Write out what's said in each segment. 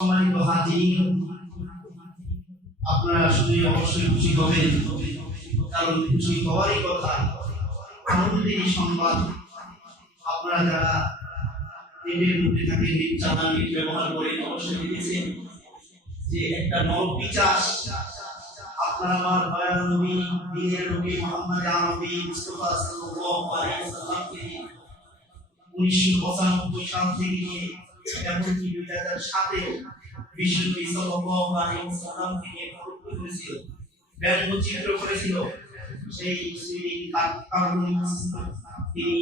সম্মানিত হাজির, আপনারা শুনে অবশ্যই খুশি হবেন, কারণ খুশি হওয়ারই কথা। আনন্দের সংবাদ, আপনারা যারা নেটের মধ্যে থাকেন, নেট ব্যবহার করেন, অবশ্যই দেখেছেন যে একটা নরপিশাচ আপনার আমার দয়াল নবী, দিনের নবী মুহাম্মদ আরবি মুস্তাফা সাল্লাল্লাহু আলাইহি ওয়াসাল্লামকে 1995 সাল থেকে এমনকি 2007 বিশ্বনবী সাল্লাল্লাহু আলাইহি ওয়াসাল্লামকে নিয়ে প্রকল্প করেছিল, ব্যঙ্গচিত্র করেছিল। সেই তিনি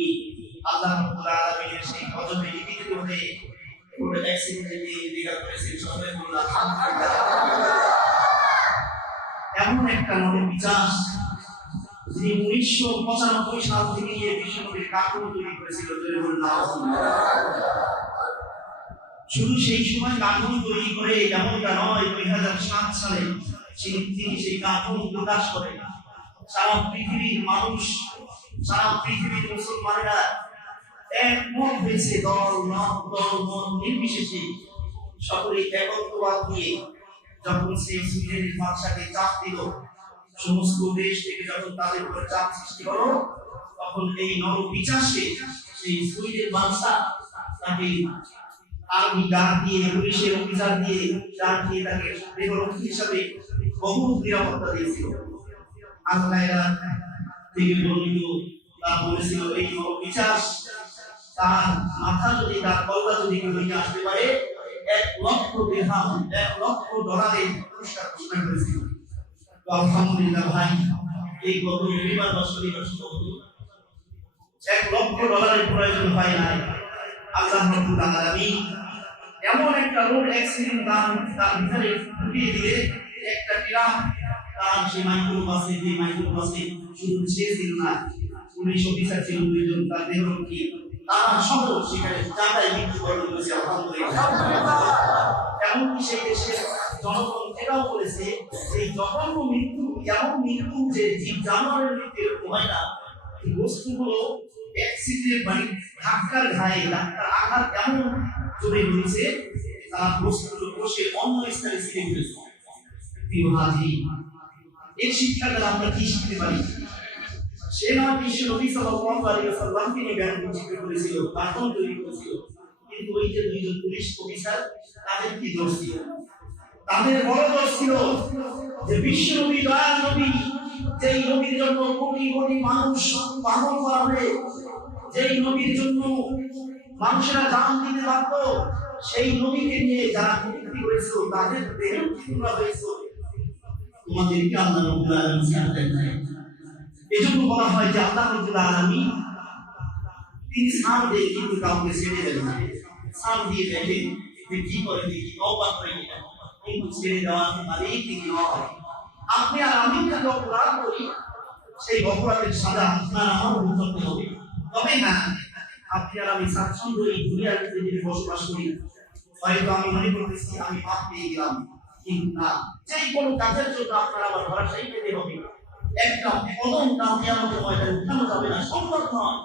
আল্লাহ রাব্বুল আলামিনের সেই গজবে নিপীড়িত হয়ে পুরো অ্যাক্সিডেন্টে ইন্তেকাল করেছেন। সকলে বলুন আলহামদুলিল্লাহ। এমন একটা নরপিশাচ যিনি 1995 সাল থেকে নিয়ে বিশ্বনবীর কাঠামো তৈরি করেছিল। শুধু সেই সময় কাঠামো তৈরি করে এমনটা নয়, 2007 সালে তিনি সেই কাঠামো প্রকাশ করে। সারা পৃথিবীর মানুষ, সারা পৃথিবীর মুসলমানেরা একমত হয়েছে, দল মত নির্বিশেষে সকলে একত্রবাদ নিয়ে যখন সেই সুইডেনের বাদশাকে চাপ দিল, সমস্ত দেশ থেকে যখন তাদের উপর চাপ সৃষ্টি হলো, তখন এই নরপিশাচকে সেই সুইডেন বাদশা তাকে আর্মি গার্ড দিয়ে, পুলিশের অফিসার দিয়ে, গার্ড দিয়ে তাকে দেহরক্ষী হিসাবে বহু নিরাপত্তা দিয়েছিল। আল্লাহরা থেকে বর্ণিত তা বলেছিল, এই নরপিশাচ তার মাথা যদি, তার কল্লা যদি কেউ নিয়ে আসতে পারে, 1 লক্ষ দিরহাম, $1,00,000 পুরস্কার ঘোষণা করেছিল। তো আলহামদুলিল্লাহ ভাই, এই গত রবিবার বছরই $1,00,000 প্রয়োজন হয় নাই। আল্লাহ রাব্বুল আলামিন এমন একটা রোড অ্যাক্সিডেন্ট তার ভিতরে ঢুকিয়ে দিলে, একটা ট্রাক তার সেই মাইক্রোবাসে শুধু সে ছিল না, পুলিশ অফিসার ছিল 2 জন, তার দেহরক্ষী, তারা সহ সেখানে যাতায়াত মৃত্যুবরণ করেছে। আলহামদুলিল্লাহ। এমনকি সেই দেশের জনগণ এটাও বলেছে যে জঘন্য মৃত্যু, এমন মৃত্যু যে জীব জানোয়ারের মৃত্যু এরকম হয় না। এই বস্তুগুলো অ্যাক্সিডেন্ট মানে ধাক্কার ঘায়ে, ধাক্কার আঘাত এমন জোরে হয়েছে, তার বস্তুগুলো বসে অন্য স্থানে ছিঁড়ে ফেলেছে। এই শিক্ষা দ্বারা আমরা কি শিখতে পারি? সে না বিশ্বনবী সাল্লাল্লাহু আলাইহি ওয়াসাল্লামকে নিয়ে ব্যঙ্গচিত্র করেছিল, কার্টুন তৈরি করেছিল, কিন্তু ওই যে 2 জন পুলিশ অফিসার, তাদের কি দোষ ছিল? তাদের বড় দোষ ছিল যে বিশ্বনবী, দয়াল নবী, যেই নবীর জন্য কোটি কোটি মানুষ পাগল করা হয়, যেই নবীর জন্য মানুষেরা জান দিতে বাধ্য, সেই নবীকে নিয়ে যারা কটূক্তি করেছিল, তাদের দেহ টুকরা হয়েছিল। তোমাদেরকে আল্লাহ রাব্বুল আলামিন ছাড়বেন না। এজন্য বলা হয় যে আল্লাহ রাব্বুল আলামিন তিনি সাম দিয়ে কিন্তু কাউকে ছেড়ে দেন না। সাম দিয়ে দেখেন যে কি করে, দেখি তওবা করে কিনা, কিন্তু ছেড়ে দেওয়ার মালিক তিনি নন। আপনি আর আমি যদি অপরাধ করি, সেই অপরাধের সাজা আপনার আমার ভুগতে হবে। তবে না, আপনি আর আমি স্বাচ্ছন্দ্য এই দুনিয়ার মধ্যে যদি বসবাস করি, হয়তো আমি মনে করতেছি আমি পাপ পেয়ে গেলাম, কিন্তু না, যে কোনো কাজের জন্য আপনার আমার ভরসাই পেতে হবে। একটা কদম কাল কিয়ামতের ময়দানে উঠানো যাবে না, সম্ভব নয়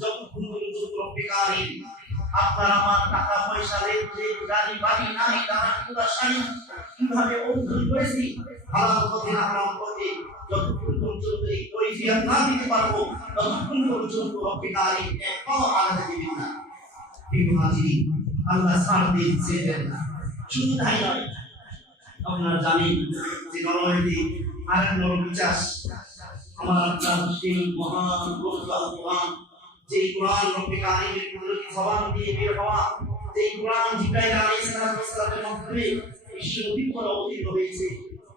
যতক্ষণ পর্যন্ত রব্বিকারী আপনার আমার টাকা পয়সা, গাড়ি বাড়ি নাই, তারা পুরা শাড়ি কিভাবে অর্জন করেছি হালাল পথে না হারাম পথে, যতক্ষণ পর্যন্ত এই কৈফিয়ত না দিতে পারবো, ততক্ষণ পর্যন্ত রব্বিকারী এক আলাদা দিবেন না। কিন্তু হাজির আল্লাহ ছাড় দিচ্ছেন না। শুধু তাই নয়, আপনারা জানেন যে নরওয়েতে আরেক নরপিশাচ, আমার আপনার সেই মহান গ্রন্থ আল কোরআন, যেই কোরআন রব্বে কারিমের কুদরতি জবান দিয়ে বের হওয়া, যেই কোরআন জিবরাইল আলাইহিস সালামের মাধ্যমে বিশ্বনবীর উপর অবতীর্ণ হয়েছে,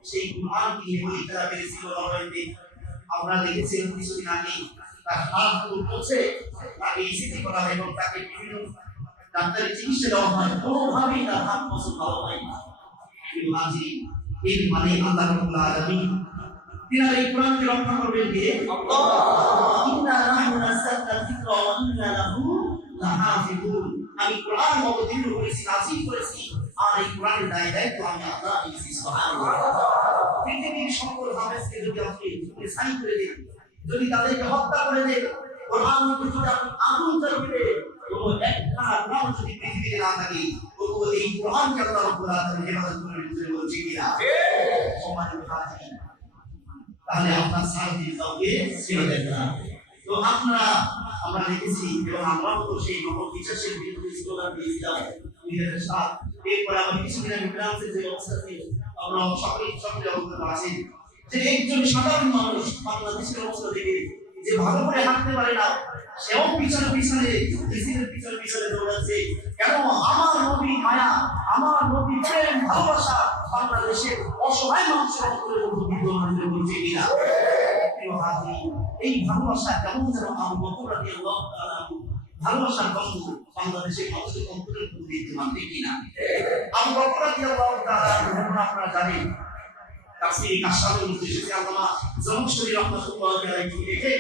সেই কোরআন কি পরীক্ষা পেয়েছিল নরওয়েতে। আপনারা দেখেছেন কিছুদিন আগে তার হাত পড়ছে, তাকে ইসিজি করা হয় এবং তাকে বিভিন্ন ডাক্তারি চিকিৎসা দেওয়া হয়, কোনোভাবেই তার হাত পছন্দ ভালো হয় না। কিন্তু হাজির, এই মানে আল্লাহ রাব্বুল আলামিন তিনার এই কোরআনকে রক্ষা করবেন কে? আল্লাহ। ইন্না নাহনু নাযালনা যিকরা ওয়া ইন্না লাহু লাহাফিজুন। আমি কোরআন অবতীর্ণ করেছি, নাযিল করেছি, আর এই কোরআনের দায়িত্ব আমি আল্লাহ নিয়েছি। সুবহানাল্লাহ। পৃথিবীর সকল হাফেজকে যদি আপনি সাইন করে দেন, যদি তাদেরকে হত্যা করে দেন, কোরআনকে যদি আপনি আগুন জ্বালিয়ে দেন, কোনো একটা নাম যদি পৃথিবীতে না থাকে, তবুও এই কোরআনকে আল্লাহ রাব্বুল আলামিন হেফাজত করে দিতে বলছি কিনা সম্মানিত হাজির তাহলে আপনার সাথে কাউকে ছেড়ে দেন না তো আপনারা আমরা দেখেছি এবং আমরাও তো সেই নকল বিশ্বাসের বিরুদ্ধে স্লোগান দিয়েছিলাম 2007 এরপরে আমার কিছুদিন আগে ফ্রান্সের যে অবস্থা ছিল আমরা সকলে অবগত আছি যে একজন সাধারণ মানুষ বাংলাদেশের অবস্থা দেখে যে ভালো করে হাঁটতে পারে না সেও পিছনে পিছনে দৌড়াচ্ছে কেন আমার নবী মায়া আমার নবী প্রেম ভালোবাসা বাংলাদেশের অসহায় মানুষের অন্তরে বিদ্যমান বলছে কিনা এই ভালোবাসা কেমন যেন আবু বকর রাদিয়াল্লাহু তাআলা ভালোবাসার গন্ধ বাংলাদেশের মানুষের অন্তরের মধ্যে বিদ্যমান কিনা আবু বকর রাদিয়াল্লাহু তাআলা আপনারা জানেন তাফসীর কাশফের মধ্যে এসেছে আল্লামা জমশরী রাহমাতুল্লাহ আলাইহি লিখে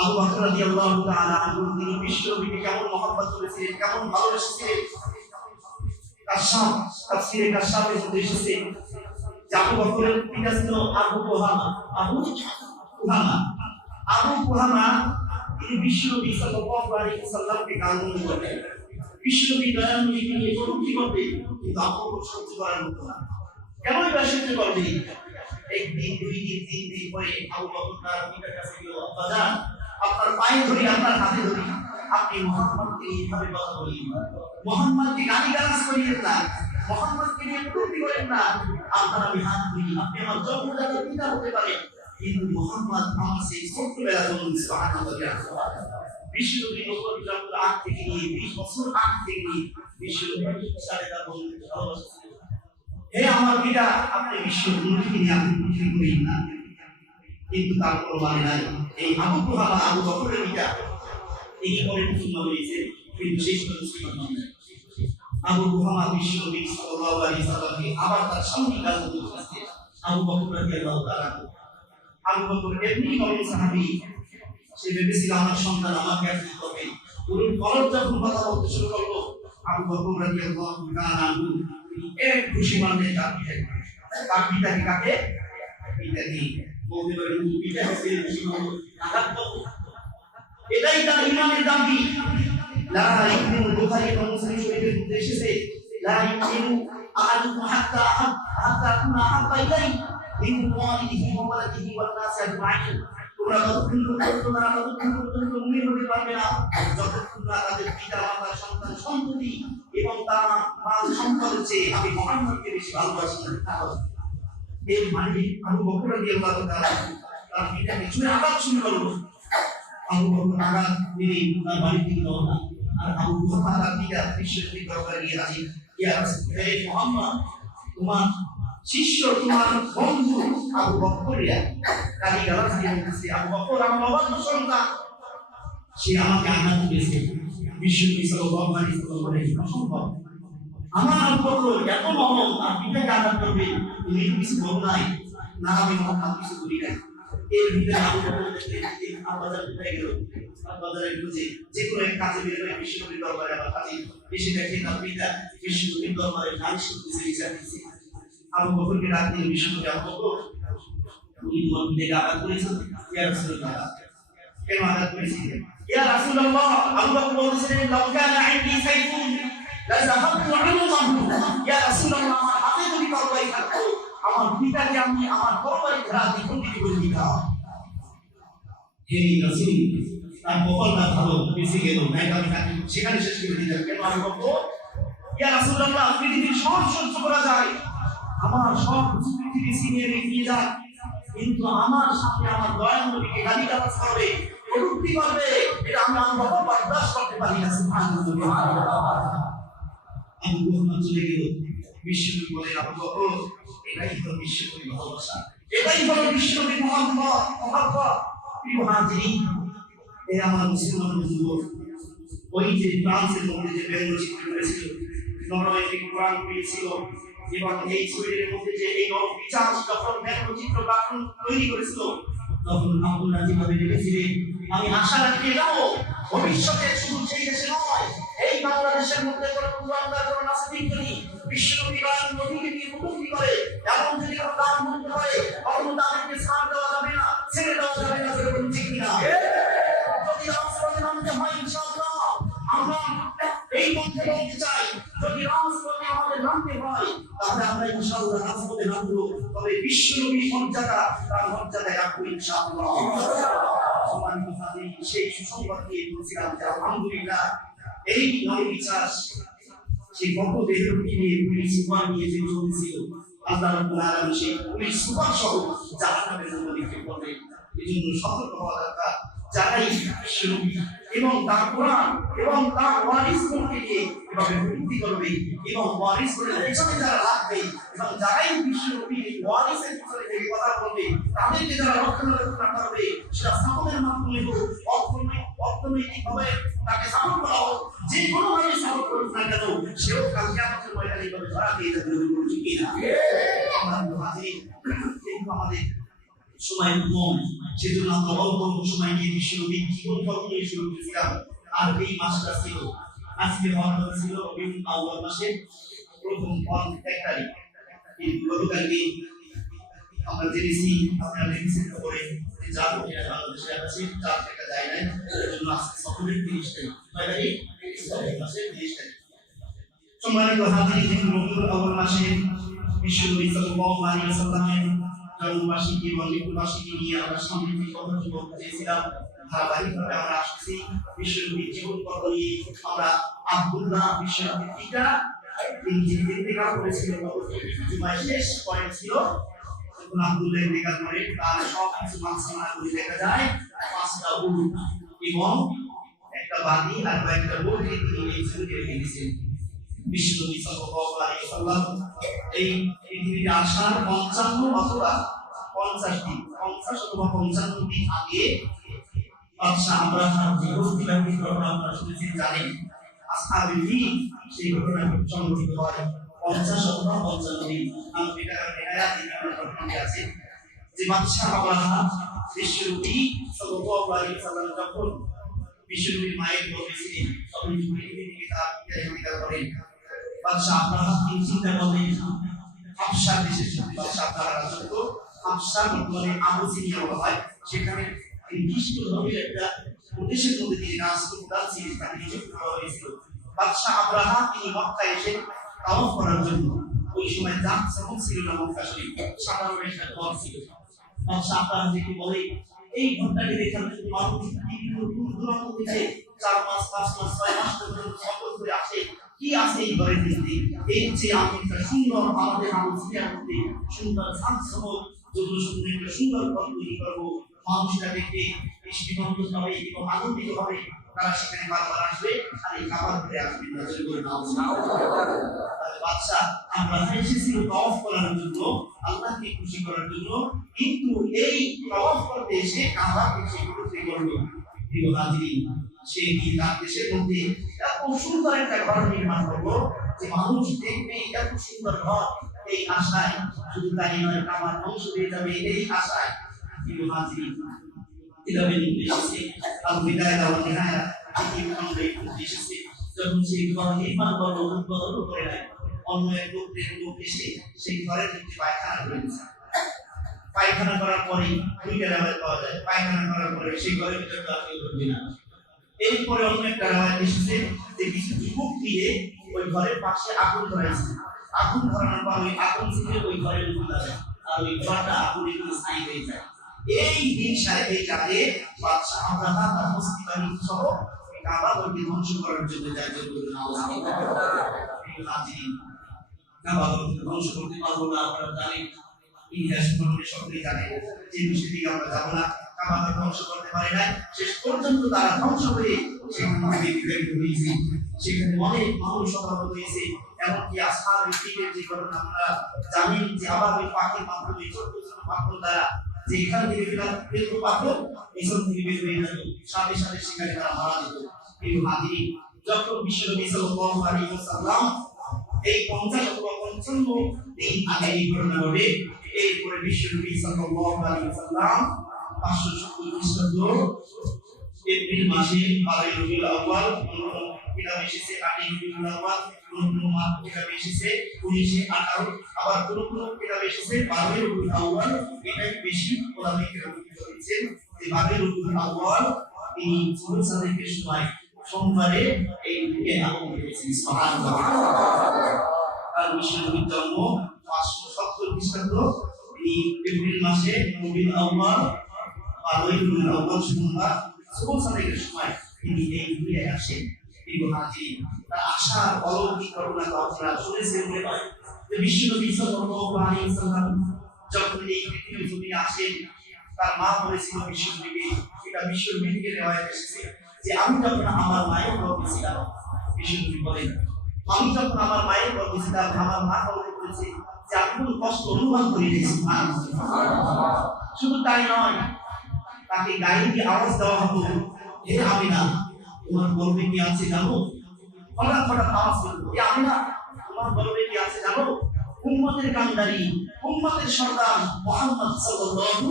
আবু বকর রাদিয়াল্লাহু তাআলা তিনি বিশ্বনবীকে কেমন মহব্বত করেছিলেন কেমন ভালোবেসেছিলেন কাশফ তাফসীরে কাশফের মধ্যে এসেছে যে আবু বকরের পিতা ছিল আবু কুহামা তিনি বিশ্বনবী সাল্লাল্লাহু আলাইহি ওয়াসাল্লামকে গালমন্দ করতেন বিশ্বনবী দয়াময়ীকে নিয়ে কটূক্তি করতেন কিন্তু আবু বকর সহ্য করার মতো না কেন এটা সহ্য করবে একদিন দুই দিন তিন দিন পরে আবু বকর তার পিতার কাছে গিয়ে আব্বাজান আপনার পায়ে ধরি আপনার হাতে ধরি আপনি মুহাম্মদকে এইভাবে কথা বলিয়ে মুহাম্মদকে গালিগালাজ করিয়েন না মুহাম্মদকে নিয়ে কটূক্তি করেন না আপনার আমি হাত ধরি আপনি আমার জন্মদাতা পিতা হতে পারেন কিন্তু মুহাম্মদ আমার সেই ছোটবেলা জন্ম সুবহানাল্লাহ বিশ্বনবী নবুয়ত প্রাপ্ত আগ থেকে নিয়ে 20 বছর আগ থেকে নিয়ে বিশ্বনবীর সাথে তার বন্ধুত্ব ভালোবাসা ছিল হে আমার পিতা আপনি বিশ্বনবীকে নিয়ে আপনি কটূক্তি করেন না কিন্তু তারপর মানে নাই এই আবু কুহামা আবু বকরের পিতা তিনি পরে মুসলমান হয়েছে কিন্তু শেষ পর্যন্ত মুসলমান হন নাই আবু কুহামা বিশ্বনবী সাল্লাল্লাহু আলাইহি ওয়াসাল্লামকে আবার তার সামনে গালমন্দ করতে আবু বকর রাদিয়াল্লাহু তাআলা আবু বকর এমনি নবী সাহাবী সে ভেবেছিল আমার সন্তান আমাকে আসতে হবে পুরো ফরজ যখন কথা বলতে শুরু করলো আবু বকর রাদিয়াল্লাহু তাআলা এক খুশি মানে তার পিতাকে কাকে পিতাকে বলতে পারে পিতা হচ্ছে আঘাত করো এটাই তার ইমানের দাবি লা ইউমিনু বুখারী এবং মুসলিম শরীফের মধ্যে এসেছে লা ইউমিনু আহাদুকুম হাত্তা কুনা আহাব্বা ইলাইহি মিন ওয়ালিদিহি ওয়া ওয়ালাদিহি ওয়ান নাসি আজমাইন তোমরা ততক্ষণ পর্যন্ত মুমিন হতে পারবে না যতক্ষণ না তাদের পিতা মাতা সন্তান সন্ততি এবং তার মাল সম্পদের চেয়ে আমি মুহাম্মদকে বেশি ভালোবাসি এই মানে আবু বকর রাদিয়াল্লাহু তাআলা তার পিতাকে ছুঁয়ে আঘাত শুরু করলো আবু বকর আঘাত মেরে তার বাড়ি থেকে রওনা আর আবু কুহামা তার পিতা বিশ্বনবীর দরবারে গিয়ে হাজির ইয়া রাসূলুল্লাহ হে মুহাম্মদ তোমার শিষ্য তোমার বন্ধু আবু বকরিয়া গালিগালাজ দিয়ে বলতেছে আবু বকর আমার অবাধ্য সন্তান সে আমাকে আঘাত করেছে বিশ্বনবী সাল্লাল্লাহু আলাইহি ওয়াসাল্লাম অসম্ভব আমার আবু বকর এত মহৎ তার পিতাকে আঘাত করবে তুমি কিছু বল নাই না আমি মোহাম্মদ কিছু বলি নাই এর ভিতরে আবু বকর দেখতে আব্বাজান কোথায় গেল আব্বাজানের খুঁজে যে কোনো এক কাজে বের হয়ে বিশ্বনবীর দরবারে আবার কাজে এসে দেখে তার পিতা বিশ্বনবীর দরবারে নালিশ করতেছে বিচার দিচ্ছে আবু বকরকে ডাক দিয়ে বিশ্বনবী আবু বকর তুমি তোমার পিতাকে আঘাত করেছো ইয়া রাসূলুল্লাহ কেন আঘাত করেছিলে ইয়া রাসূলুল্লাহ আবু বকর বলেছিলেন লাউ কানা ইনদি সাইফুন লা যাহাবতু উনুমাহু ইয়া রাসূলুল্লাহ আমার হাতে যদি তরবারি থাকতো আমার পিতাকে আমি আমার তরবারি দ্বারা দ্বিগুণ করে দিতাম হে রাসূল তার কপালটা ভালো বেঁচে গেল নাই আমি তাকে সেখানে শেষ করে দিলাম কেন আমি বলবো ইয়া রাসূলুল্লাহ পৃথিবীর সব সহ্য করা যায় আমার সব পৃথিবী ছিনিয়ে নিয়ে যায় কিন্তু আমার সামনে আমার দয়াল নবীকে গালিগালাজ করবে কটূক্তি করবে এটা আমি আমার বাবা বরদাস্ত করতে পারি না সুবহানাল্লাহ আমি মুহাম্মদ চলে গেল বিশ্বনবী বলে আবু বকর এটাই হলো বিশ্বনবীর ভালোবাসা এটাই হলো বিশ্বনবীর মহব্বত প্রিয় হাজিরিন এই আমার মুসলমান যুবক ওই যে ফ্রান্সের মধ্যে যে ব্যঙ্গচিত্র করেছিল নরওয়েতে কোরআন পেয়েছিল এবং এই শরীরের মধ্যে যে এই বিচার যখন ব্যঙ্গচিত্র কার্টুন তৈরি করেছিল তখন আব্দুল্লাহ যেভাবে লিখেছিলেন আমি আশা রাখি যাবো ভবিষ্যতে শুধু সেই দেশে নয় এই বাংলাদেশের মধ্যে কোনো কুরআনদার কোনো নাস্তিক যদি বিশ্বনবী কোরআন নবীকে নিয়ে কটূক্তি করে এমন যদি কোনো দান মনে করে তখন তাদেরকে ছাড় দেওয়া যাবে না ছেড়ে দেওয়া যাবে না বলে বলছি কিনা যদি রাসূলের নামে হয় ইনশাআল্লাহ আমরা এই মধ্যে বলতে চাই যদি হয় তাহলে আমরা ইনশাআল্লাহ রাজপথে নামবো, তবে বিশ্বনবীর মর্যাদা তার মর্যাদায় রাখবো ইনশাআল্লাহ। সম্মানিত হাজির, সেই সুসংবাদ দিয়ে বলছিলাম যে আলহামদুলিল্লাহ এই নয় বিচার সেই কত দেহরক্ষী নিয়ে পুলিশ সুপার নিয়ে যে চলছিল, আল্লাহ রাব্বুল আলামিন সেই পুলিশ সুপার সহ জাহান্নামের জন্য লিখে করবে। এই জন্য সতর্ক হওয়া দরকার, যারাই বিশ্বনবী এবং তার কোরআন এবং তার ওয়ারিসগণকে নিয়ে এভাবে ভক্তি করবে এবং ওয়ারিসগণের পেছনে যারা লাগবে এবং যারাই বিশ্বনবীর ওয়ারিসের পিছনে থেকে কথা বলবে, তাদেরকে যারা রক্ষণাবেক্ষণ করবে, সেটা সাপোর্টের মাধ্যমে হোক, অর্থনৈতিকভাবে তাকে সাপোর্ট করা হোক, যে কোনোভাবে সাপোর্ট করুক না কেন, সেও কাল কিয়ামতের ময়দানে এইভাবে ধরা দিয়ে যাবে। বলছি কি না? কিন্তু আমাদের সময় কম, সেজন্য আমরা অল্প অল্প সময় নিয়ে বিশ্বনবীর জীবন কর্ম নিয়ে শুরু করেছিলাম। আর এই মাসটা ছিল, আজকে হওয়ার ছিল রবিউল আউয়াল মাসের প্রথম 1 তারিখ। এই গতকালকে আমরা জেনেছি, আপনারা জেনেছেন খবরে যে জাতীয় বাংলাদেশে আছে, চার টাকা যায় নাই, এর জন্য আজকে সফরের 30 তারিখ, 6 তারিখ মাসের 30 তারিখ। সম্মানিত হাজিরিন, রবিউল আউয়াল মাসে বিশ্বনবী সাল্লাল্লাহু আলাইহি ওয়াসাল্লামের জন্মবার্ষিকী এবং মৃত্যুবার্ষিকী নিয়ে আমরা সামনে কথা বলতে চেয়েছিলাম। ধারাবাহিকভাবে আমরা আসছি বিশ্বনবীর জীবন কর্ম নিয়ে। আমরা আব্দুল্লাহ বিশ্বনবীর পিতা, তিনি যে ইন্তেকাল করেছিল, জুমায় শেষ পয়েন্ট ছিল যখন আব্দুল্লাহ ইন্তেকাল করে, তার সব কিছু মানসানা করে দেখা যায় 5টা উট এবং একটা বাদী আর কয়েকটা বকরি তিনি এই ছবিতে রেখে দিয়েছেন। বিশ্বনবী সাল্লাল্লাহু আলাইহি ওয়াসাল্লাম এই পৃথিবীতে আসার 55 অথবা 50 দিন আগে বাদশাহ আব্রাহাম যে অতিবাহিত ঘটনা আপনারা শুনেছেন, জানেন। আসহাবুল ফিল সেই ঘটনা সংঘটিত হয় 50 অথবা 55 দিন। আমি এটা আয়াতে ঘটনা আছে যে বাদশাহ আব্রাহাম বিশ্বনবী সাল্লাল্লাহু আলাইহি ওয়াসাল্লাম যখন বিশ্বনবীর মায়ের গর্ভে ছিলেন, তখন পৃথিবীতে তার পিতা ইন্তেকাল করেন। বাদশাহ আব্রাহাম তিনি চিন্তা করলেন, হাবশা দেশের বাদশাহ আব্রাহাম রাজত্ব, হাবশা বর্তমানে আবিসিনিয়া বলা হয়, সেখানে নির্দিষ্ট ধর্মের একটা প্রদেশের মধ্যে তিনি রাজপ্রধান ছিলেন, তাকে নিযুক্ত করা হয়েছিল। বাদশাহ আব্রাহাম তিনি মক্কায় এসে তাওয়াফ করার জন্য, ওই সময় জাত সমন ছিল না মক্কা শরীফ, সাধারণ একটা ঘর ছিল। বাদশাহ আব্রাহাম দেখে বলে, এই ঘরটাকে দেখার জন্য মানুষ বিভিন্ন দূর দূরান্ত থেকে 4 মাস 5 মাস 6 মাস পর্যন্ত সফর করে আসে, কি আছে এই ঘরের মধ্যে? এই যে একটা সুন্দর আমাদের আলোচনার মধ্যে সুন্দর সাতসময় যত সুন্দর একটা সুন্দর ঘর তৈরি করবো, মানুষরা দেখবে দৃষ্টিভঙ্গ হবে এবং আনন্দিত হবে, তারা সেখানে বারবার আসবে আর এই খাবার ঘুরে আসবে। নজর করে নাও। বাদশা আমরা এসেছিল তাওয়াফ করার জন্য, আল্লাহকে খুশি করার জন্য, কিন্তু এই তাওয়াফ করতে এসে কাবাকে সে করতে করলো। প্রিয় হাজিরিন, সেই তার দেশের মধ্যে এত সুন্দর একটা ঘর নির্মাণ করবো যে মানুষ দেখবে এত সুন্দর ঘর, এই আশায়, শুধু তাই নয় কাবার ধ্বংস হয়ে যাবে এই আশায়। প্রিয় হাজিরিন, এভাবে এসেছে আর বিদায় দেওয়া নেহায়া এসেছে। যখন সেই ঘর নির্মাণ করলো, উদ্বোধন করে নেয়, অন্য এক লোকের লোক এসে সেই ঘরের মধ্যে পায়খানা করে দিচ্ছে। পায়খানা করার পরে 2টা রাওয়ায়াত পাওয়া যায়, পায়খানা করার পরে সেই ঘরের ভিতরে কেউ ঢুকবে না। এরপরে অন্য একটা রাওয়ায়াত এসেছে যে কিছু যুবক দিয়ে ওই ঘরের পাশে আগুন ধরাইছে, আগুন ধরানোর পর ওই আগুন থেকে ওই ঘরে ঢুকে যাবে আর ওই ঘরটা আগুনে ছাই হয়ে যায়। এই দিন এই রাতে বাদশা আব্রাহাম তার মস্তি বাহিনী সহ কাবাকে ধ্বংস করার জন্য যায়। কাবাকে ধ্বংস করতে পারবো না, আপনারা জানেন, ইতিহাস পড়লে সকলেই জানেন যে বিষয় দিকে আমরা যাবো না। কাবাকে ধ্বংস করতে পারে নাই, শেষ পর্যন্ত তারা ধ্বংস হয়ে সেখানে অনেক মানুষ সমাগত হয়েছে। এমনকি আসহাবুল ফিলের যে ঘটনা আপনারা জানেন যে আবাবিল পাখির মাধ্যমে ছোট ছোট পাথর দ্বারা যে এখান থেকে ফেলতো পাথর, এসব থেকে বের হয়ে যেত, সাথে সাথে সেখানে তারা মারা যেত। কিন্তু হাজিরিন, যখন বিশ্বনবী সাল্লাল্লাহু আলাইহি ওয়াসাল্লাম এই 50 অথবা 55 দিন আগে এই ঘটনা ঘটে, এরপরে বিশ্বনবী সাল্লাল্লাহু আলাইহি ওয়াসাল্লাম 570 খ্রিস্টাব্দ এপ্রিল মাসে 12 রবিউল আউয়াল, কিতাবে এসেছে 8 রবিউল আউয়াল, কোন কিতাবে এসেছে 1918, আবার কোন কিতাবে এসেছে 12 রবিউল আউয়াল। এটাই বেশি ওলামায়ে কেরাম বলেছেন যে 12 রবিউল আউয়াল তিনি জুলুস সাদিকের সময় সোমবারে এই দিকে আগমন করেছেন। সুবহানাল্লাহ। আর বিশ্বনবীর জন্ম 570 খ্রিস্টাব্দ। তিনি এপ্রিল মাসে রবিউল আউয়াল বা রবিউল আউয়াল সোমবার সুবহ সাদেকের সময় তিনি এই দুনিয়ায় আসেন। প্রিয় হাজির, তার আশার অলৌকিক ঘটনা তো আপনারা শুনেছেন মনে হয় যে বিশ্বনবী সাল্লাল্লাহু আলাইহি ওয়াসাল্লাম যখন এই পৃথিবীর জমিনে আসেন, তার মা বলেছিল বিশ্বনবীকে, এটা বিশ্বনবী থেকে রিওয়ায়াত এসেছে যে আমি যখন আমার মায়ের গর্ভে ছিলাম, বিশ্বনবী বলেন আমি যখন আমার মায়ের গর্ভে ছিলাম, আমার মা আমাকে বলেছে যে আমি কোনো কষ্ট অনুভব করি নাই। শুধু তাই নয়, তাকে গায়ে দিয়ে আওয়াজ দেওয়া হতো, হে আমিনা তোমার গর্ভে কি আছে জানো? হঠাৎ হঠাৎ আওয়াজ করতো, হে আমিনা তোমার গর্ভে কি আছে জানো? উম্মতের কান্ডারি, উম্মতের সর্দার মুহাম্মদ সাল্লাল্লাহু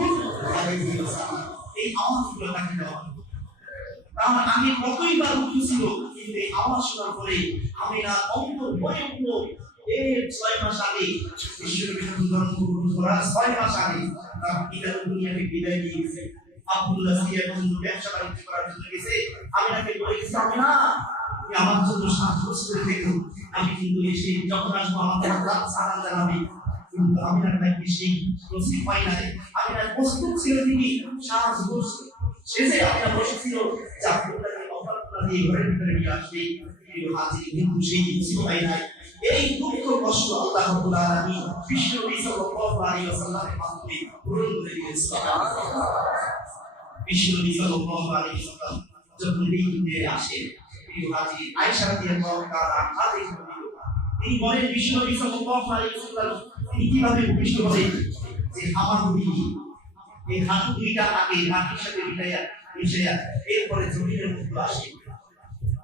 আলাইহি ওয়াসাল্লাম, এই আওয়াজগুলো তাকে দেওয়া হতো। তার আগে কতই বা উঁচু ছিল, কিন্তু এই আওয়াজ শোনার পরে আমিনা অন্তর ভয়ে উঠল। এর 6 মাস আগে বিশ্বনবী জন্মগ্রহণ করার 6 মাস আগে তার পিতা দুনিয়াকে বিদায় দিয়ে গেছে। আব্দুল্লাহ সিরিয়ার জন্য ব্যবসা বাণিজ্য করার জন্য গেছে। আমিনাকে বলে গেছে, আমিনা তুমি আমার জন্য সাহায্য করে দেখো, আমি কিন্তু এসে যখন আসবো আমাকে রাত সালাম জানাবে। কিন্তু আমিনার ভাই বেশি নসিব হয় না। আমিনার প্রস্তুত ছিল তিনি সাহায্য করছে। শেষে আমিনা বসেছিল যে আব্দুল্লাহকে অপরাধ দিয়ে ঘরের ভিতরে নিয়ে আসবে। প্রিয় হাজির, কিন্তু সেই নসিব হয় নাই। এই দুঃখ কষ্ট আল্লাহ রাব্বুল আলামিন বিশ্বনবী সাল্লাল্লাহু আলাইহি ওয়াসাল্লামের মাধ্যমে পূরণ করে দিয়েছেন। সুবহানাল্লাহ। বিশ্বনবী সাল্লাল্লাহু আলাইহি ওয়াসাল্লাম যখন এই দুনিয়ায় আসেন, প্রিয় হাজির, আয়েশা রাদিয়াল্লাহু তাআলা আনহা তিনি বলেন বিশ্বনবী সাল্লাল্লাহু আলাইহি ওয়াসাল্লাম তিনি কিভাবে ভূমিষ্ঠ হলেন যে আমার বিবি এই হাঁটু দুইটা আগে মাটির সাথে মিশাইয়া এরপরে জমিনের মধ্যে আসে।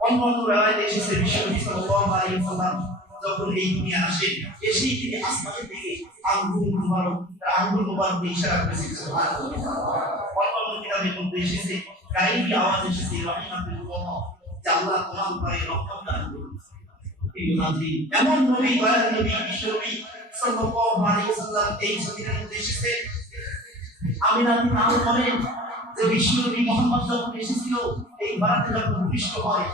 অন্যান্য রাওয়ায়াতে এসেছে বিশ্বনবী সাল্লাল্লাহু আলাইহি ওয়াসাল্লাম যখন এই দুনিয়া আসেন, এসেই তিনি আসমানের দিকে আঙ্গুল মোবারক দিয়ে ইশারা করেছেন। সুবহানাল্লাহ। অন্যান্য কিতাবের মধ্যে এসেছে গায়েবী আওয়াজ এসেছে রাহিমাতুল্লাহ, যে আল্লাহ তোমার উপরে রহমত দান করুন। এমন নবী, দয়ার নবী, বিশ্বনবী সাল্লাল্লাহু আলাইহি ওয়াসাল্লাম এই জমিনের মধ্যে এসেছে। আমিনা তিনি আরো বলেন যে বিশ্বনবী মুহাম্মদ যখন এসেছিল, এই ভারতে যখন ভূমিষ্ঠ হয়,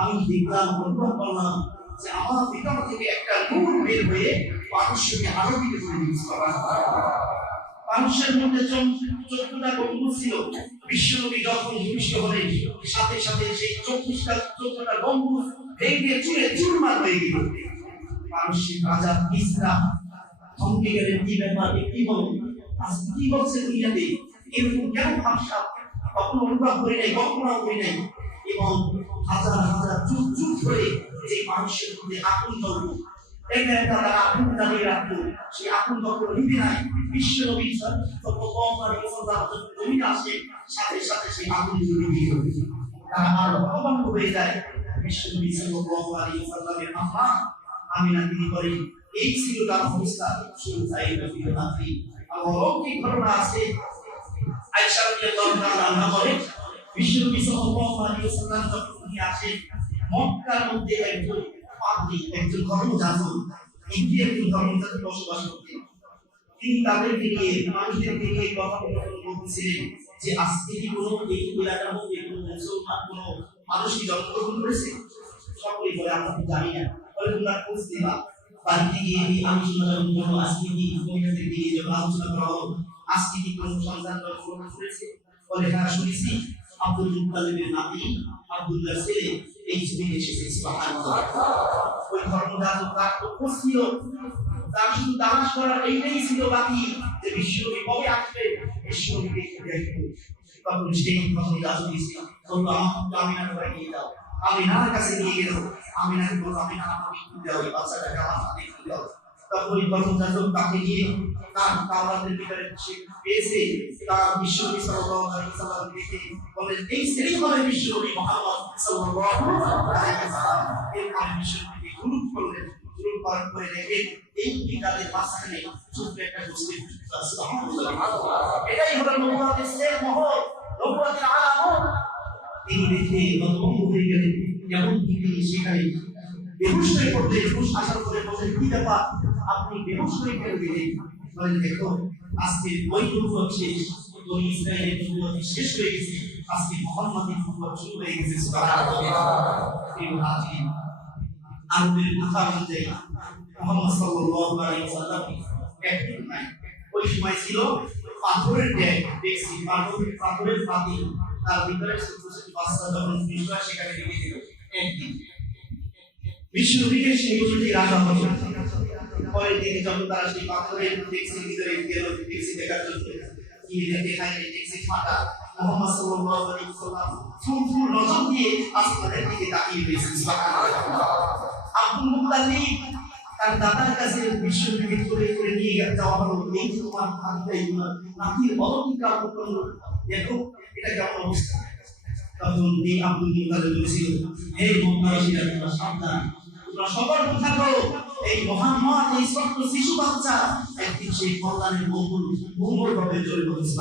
আমি দেখলাম, অনুভব করলাম যে আমার ভিতর থেকে একটা নূর বের হয়ে মানুষকে আলোকিত করে দিয়েছে। মানুষের মধ্যে 14টা গম্বুজ ছিল। বিশ্বনবী যখন ভূমিষ্ঠ হলেন, সাথে সাথে সেই 14টা গম্বুজ ভেঙে চুরে চুরমার হয়ে গেল। মানুষের রাজা কিসরা থমকে গেলেন, কি ব্যাপার, কি বলেন, আজকে কি বলছে দুনিয়াতে, এরকম কেন ভাবসা কখনো অনুভব করি নাই, কল্পনাও করি নাই। এবং হাজার হাজার যুগ যুগ ধরে যে মানুষের মধ্যে আগুন জ্বলল, একটা তারা আগুন জ্বালিয়ে রাখতো, সেই আগুন কখনো নিভে নাই। বিশ্বনবী সাল্লাল্লাহু আলাইহি ওয়াসাল্লাম জমিনে আসে, সাথে সাথে সেই আগুন জ্বলে গেল। তারা আরো অবাক হয়ে যায়। বিশ্বনবী সাল্লাল্লাহু আলাইহি ওয়াসাল্লামের আম্মা আমিনা তিনি বলেন, এই ছিল তার অবস্থা। শুরু তাই নবীর রাত্রি অলৌকিক ঘটনা আছে। আয়েশা রাদিয়াল্লাহু তাআলা আনহা বলেন, বিশ্বনবী সাল্লাল্লাহু আলাইহি ওয়াসাল্লাম যখন তিনি আসেন, মক্কার মধ্যে একজন পাদ্রী, একজন ধর্মযাজক, ইন্ডিয়ার একজন ধর্মযাজক বসবাস করতেন। তিনি তাদেরকে নিয়ে, মানুষদেরকে নিয়ে কথা বলতেছিলেন যে আজকে কি কোনো এই এলাকার মধ্যে কোনো মুসলমান কোনো মানুষ কি জন্মগ্রহণ করেছে? সকলে বলে আমরা তো জানি না। বলে তোমরা খোঁজ দিবা, বাড়িতে গিয়ে এই আলোচনার জন্য আজকে কি মহিলাদের নিয়ে যখন আলোচনা করা হলো, আজকে কি কোনো সন্তান জন্মগ্রহণ করেছে? বলে হ্যাঁ শুনেছি, আব্দুল মুত্তালিবের নাতি আব্দুল্লাহ ছেলে এই জমিনে এসেছে। সুবহানাল্লাহ। ওই ধর্মযাজক তার তো খোঁজ ছিল, তার শুধু তালাশ করার এইটাই ছিল বাকি যে বিশ্বনবী কবে আসবে, বিশ্বনবীকে দেখবো। তখন সেই ধর্মযাজক এসে বলল, আমাকে আমিনার ঘরে নিয়ে যাও। আমিনার কাছে নিয়ে গেল। আমিনাকে বলল, আমিনা আমাকে একটু দাও, এই বাচ্চাটাকে আমার হাতে একটু দাও। তখন ওই ধর্মযাজক তাকে নিয়ে তার তাওরাতের ভিতরে পেয়েছে, তার বিশ্বনবী সাল্লাল্লাহু আলাইহি ওয়াসাল্লাম দেখে বলেন, এই ছেলেই হবে বিশ্বনবী মুহাম্মদ সাল্লাল্লাহু আলাইহি ওয়াসাল্লাম। এরপরে বিশ্বনবীকে গ্রুপ করলেন, গ্রুপ করার পরে দেখে এই বিকালের মাঝখানে ছোট্ট একটা গোষ্ঠী। এটাই হলো নবুয়তের শেষ মোহর, নবুয়তের আলামত। তিনি দেখে হতভম্ব হয়ে গেলেন, যেমন কি তিনি সেখানে বেহুশ হয়ে পড়লেন। বেহুশ আসার পরে বললেন, কি ব্যাপার, আপনি বেহুশ হয়ে কেন গেলেন? বলেন, দেখো আজকে ওই নবুয়ত শেষ, বনি ইসরাইলের নবুয়ত শেষ হয়ে গেছে, আজকে মুহাম্মাদের নবুয়ত শুরু হয়ে গেছে। সুবহানাল্লাহ। এই হাজির আরবের কথা অনুযায়ী মুহাম্মদ সাল্লাল্লাহু আলাইহি ওয়াসাল্লাম একটু নাই। ওই সময় ছিল পাথরের ড্যাগ, দেখছি পাথরের পাতি, তার ভিতরে ছোট ছোট বাচ্চা যখন ফিস হয় সেখানে রেখে দিল একদিন। বিশ্বনবীকে সেগুলোতে রাখা হতো। পরের দিনে যখন তারা সেই পাথরের ডেক্সির ভিতরে গেল, ডেক্সি দেখার জন্য কি দেখায়, ডেক্সি ফাটা। মুহাম্মদ সাল্লাল্লাহু আলাইহি ওয়াসাল্লাম ফুল নজর দিয়ে আসমানের দিকে তাকিয়ে রয়েছেন। সুবহানাল্লাহ। আব্দুল মুত্তালিব তার দাদার কাছে বিশ্বনবীকে করে নিয়ে যাওয়া হলো। এই তোমার ভাগ্যই নাতির অলঙ্কার করল, দেখো এটা কেমন অবস্থা। তখন এই আব্দুল মুত্তালিব বলেছিল, হে মক্কাবাসীরা, তোমরা সাবধান, তোমরা সতর্ক থাকো। এই মুহাম্মদ, এই ছোট্ট শিশু বাচ্চা একদিন সেই কল্যাণের মঙ্গল ভাবে চলে গেছে।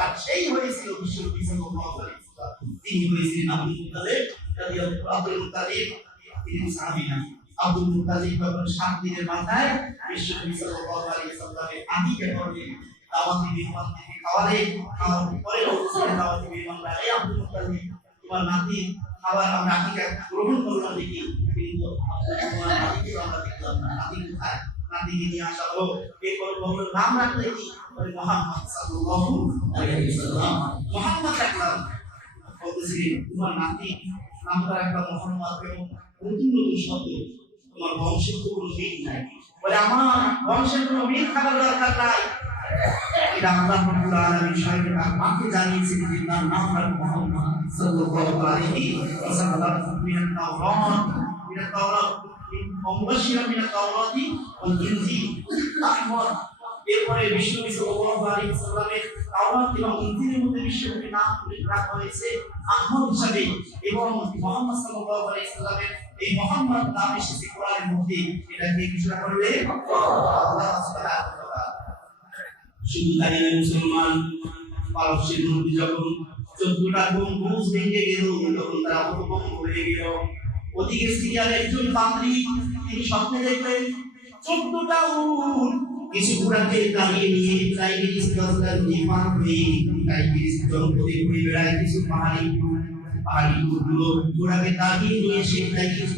আর সেই হয়েছিল বিশ্বনবী সাল্লাল্লাহু আলাইহি ওয়াসাল্লাম। তিনি হয়েছিলেন আব্দুল মুত্তালিব রাদিয়াল্লাহু আব্দুল মুত্তালিব। তিনি সাহাবী না। আব্দুল মুত্তালিব তখন 7 দিনের মাথায় বিশ্বনবী সাল্লাল্লাহু আলাইহি ওয়াসাল্লামের আদিকে পড়ে দাওয়াতি মেহমান থেকে খাওয়ারে, খাওয়ার পরে ওখানে দাওয়াতি মেহমানরা, এই আব্দুল মুত্তালিব তোমার নাতি খাবার আমরা আকিকা গ্রহণ করলাম দেখি, কিন্তু তোমার নাতিকে আমরা দেখলাম না, নাতি কোথায়? নাতিকে নিয়ে আসা হলো। এরপর বলল নাম রাখলে কি? বলে মুহাম্মদ সাল্লাল্লাহু আলাইহি ওয়াসাল্লাম। মুহাম্মদ রাখলাম। বলতেছিলেন তোমার নাতি নামটা রাখলাম মুহাম্মদ, এবং নতুন নতুন শব্দ, তোমার বংশের কোনো মিল নাই। বলে আমার বংশের কোনো মিল থাকার দরকার নাই। এটা আল্লাহ রাব্বুল আলামিন স্বয়ং আমাকে জানিয়েছেন যে তার নাম রাখবো মুহাম্মদ সাল্লাল্লাহু আলাইহি ওয়াসাল্লাম। মিনাত তাওরাত মুবাশশিরান মিনাত তাওরাতি ওয়াল ইনজিল আহমদ। এরপরে বিশ্বনবী সাল্লাল্লাহু আলাইহি ওয়াসাল্লামের তাওরাত এবং ইনজিলের মধ্যে বিশ্বনবীর নাম রাখা হয়েছে আহমদ হিসাবে, এবং মুহাম্মদ সাল্লাল্লাহু আলাইহি ওয়াসাল্লামের এই মুহাম্মদ নাম এসেছে কোরআনের মধ্যে। এটাকে কিছুটা করলে আল্লাহ সুবহানাহু ওয়া তাআলা। শুধু তাই নয়, মুসলমান পারস্যের নদী যখন 14টা গম্বুজ ভেঙে গেল, তখন তারা হতভম্ব হয়ে গেল। ওদিকে সিরিয়ার একজন পাদ্রী তিনি স্বপ্নে দেখলেন 14টা উট কিছু ঘোড়াকে দাঁড়িয়ে নিয়ে টাইগ্রিস গজলা নদী পার হয়ে টাইগ্রিস জঙ্গলে ঘুরে বেড়ায়। কিছু পাহাড়ি উটগুলো ঘোড়াকে দাঁড়িয়ে নিয়ে সেই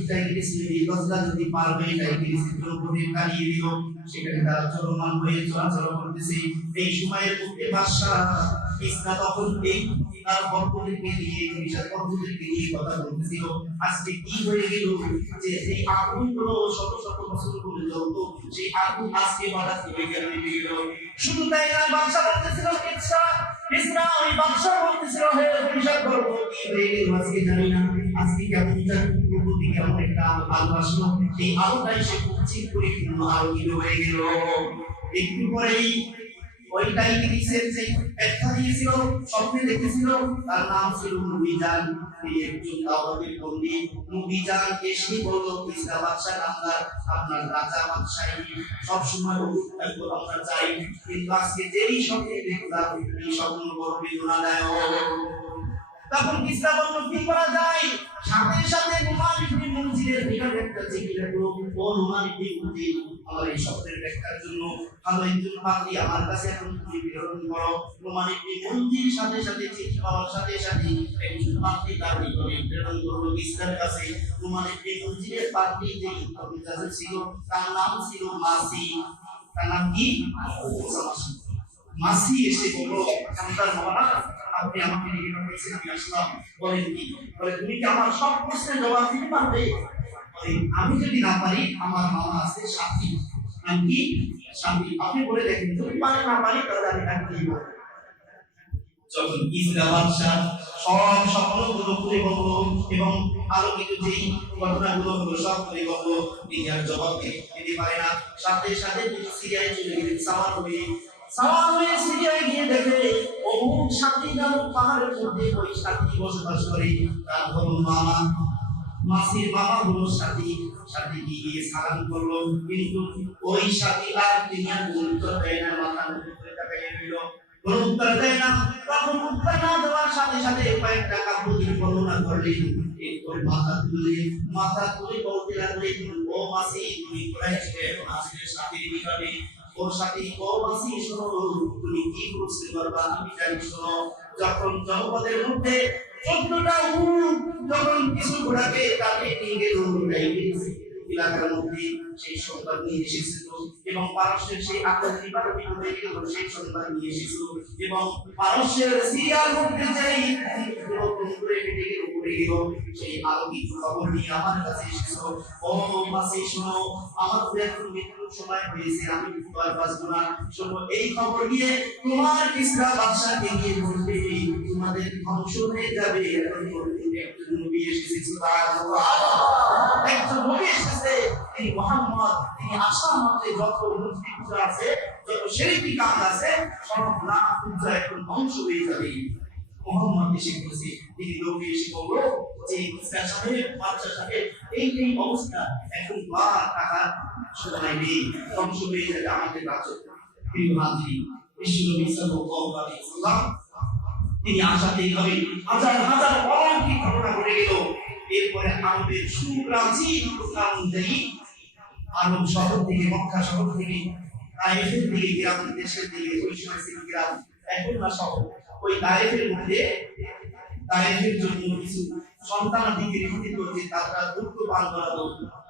টাইগ্রিস নদী গজলা নদী পার হয়ে টাইগ্রিস জঙ্গলে দাঁড়িয়ে দিল। সেখানে তারা চলমান হয়ে চলাচল করতেছে। এই সময়ের মধ্যে বাদশা ইসরা তখন তার বর্তমানকে নিয়ে পর্বতকে নিয়ে কথা বলতেছিল। আজকে কি হয়ে গেল যে এই আগুনগুলো শত শত বছর ধরে জ্বলতো, সেই আগুন আজকে হঠাৎ করে কেন নিভে গেল? শুধু তাই না, বাদশা বলতেছিল ইসরা ওই বাদশা বলতেছিল, হে অভিশাপ করবো, কি হয়ে গেল আজকে জানি না। আজকে কেমন প্রকৃতি কেমন একটা আলো আসলো, এই আলোটাই সে চিৎ করে পূর্ণ আলোকিত হয়ে গেল। একটু পরেই ওই টাইগ্রিসের যে ব্যাখ্যা দিয়েছিল, স্বপ্নে দেখেছিল, তার নাম ছিল নবীজান। এই একজন দাওয়াতের বন্দী নবীজান এসে বলল, ইসরা বাদশা নামদার, আপনার রাজা বাদশাহী সব সময় থাকবো আমরা চাই, কিন্তু আজকে যেই স্বপ্নে দেখলাম এই স্বপ্ন বড় বেদনাদায়ক। তখন ইসরা বলল কি করা যায়? সাথে সাথে নুমান ইবনে মুনজিরের নিকটে একটা চিঠি লিখলো, ও নুমান ইবনে মুনজির, আমার এই স্বপ্নের ব্যাখ্যার জন্য ভালো একজন পাদ্রী আমার কাছে এখন তুমি প্রেরণ করো। নুমান ইবনে মুনজির সাথে সাথে চিঠি পাওয়ার সাথে সাথে একজন পাদ্রী তার নিকটে প্রেরণ করলো ইসরার কাছে। নুমান ইবনে মুনজিরের পাদ্রী যে কবিতাতে ছিল তার নাম ছিল মাসি। তার নাম কি? মাসি এসে বলল, সন্তান মহারাজ, আপনি আমাকে নিয়ে পাঠিয়েছেন, আমি আসলাম। বলেন কি? বলে তুমি কি আমার সব প্রশ্নের জবাব দিতে পারবে? বলে আমি যদি না পারি, আমার মামা আছে সাথী, নাম কি? সাথী, আপনি বলে দেখেন, যদি পারি না পারি তাহলে আমি তাকে দিব। যখন ইসরা বাদশা সব স্বপ্নগুলো খুলে বলল এবং আলোকিত যেই ঘটনাগুলো হলো সব খুলে বলল, তিনি আর জবাব দিতে পারে না। সাথে সাথে তিনি সিরিয়ায় চলে গেলেন। সাওয়ার হয়ে সিরিয়ায় গিয়ে দেখে অমুক সাথী নামক পাহাড়ের মধ্যে ওই সাথী বসবাস করে। তার হলো মামা, মাসির মামা হলো সাথী। সাথী গিয়ে সালাম করলো, কিন্তু ওই সাথী আর তিনি আর উত্তর দেয় না, মাথা উঁচু করে তাকিয়ে রইল, কোনো উত্তর দেয় না। তখন উত্তর না দেওয়ার সাথে সাথে কয়েকটা কাব্যের বর্ণনা করলেন। এরপরে মাথা তুলে বলতে লাগলেন, ও মাসি, তুমি কোথায় ছিলে? এখন আজকে সাথীর নিকটে। ওর সাথে ও মাসি, শোনো, তুমি কি প্রশ্ন করবা আমি জানি, শোনো। যখন জনপদের মধ্যে 14টা উট যখন কিছু ঘোড়াকে তাড়িয়ে নিয়ে গেল, এলাকার মধ্যে সেই সংবাদ নিয়ে এসেছিল এবং পারস্যের সেই আক্রমণ নিবারণ হয়ে গেল সেই সংবাদ নিয়ে এসেছিল এবং পারস্যের সিরিয়ার মধ্যে যেই করে কেটে গেল পড়ে গেল সেই আলোকিত খবর নিয়ে আমার কাছে এসেছিল। ও মাসি শোনো, আমার তো এখন মৃত্যুর সময় হয়েছে, আমি আর বাঁচবো না। শোনো, এই খবর নিয়ে তোমার কিসরা বাদশাকে গিয়ে বলবে তোমাদের ধ্বংস হয়ে যাবে। এখন একজন নবী এসেছে, সুবহানাল্লাহ, একজন নবী এসেছে, তিনি মুহাম্মদ, তিনি আশা মাত্রে যত মূর্তি পূজা আছে, যত শিরকি কাজ আছে, সব না পূজা এখন ধ্বংস হয়ে যাবে। মুহাম্মদ এসে বলেছে, তিনি নবী এসে বলল যে ইসা সাহেব, বাদশা সাহেব, এই অবস্থা, এখন বা টাকা সময় নেই, ধ্বংস হয়ে যাবে আমাদের রাজ্য। প্রিয় হাজির, বিশ্বনবী সাল্লাল্লাহু আলাইহি ওয়াসাল্লাম তিনি আশাতে এইভাবে হাজার হাজার অলৌকিক ঘটনা ঘটে গেল। এরপরে আরবের সুপ্রাচীন প্রথা অনুযায়ী আরব শহর থেকে, মক্কা শহর থেকে তায়েফের দিকে, গ্রাম দেশের দিকে, ওই সময় ছিল গ্রাম, এখন না শহর, ওই তায়েফের মধ্যে তায়েফের জন্য কিছু সন্তানাদিকে রেখে যে তারা দুঃখ পান করাতো।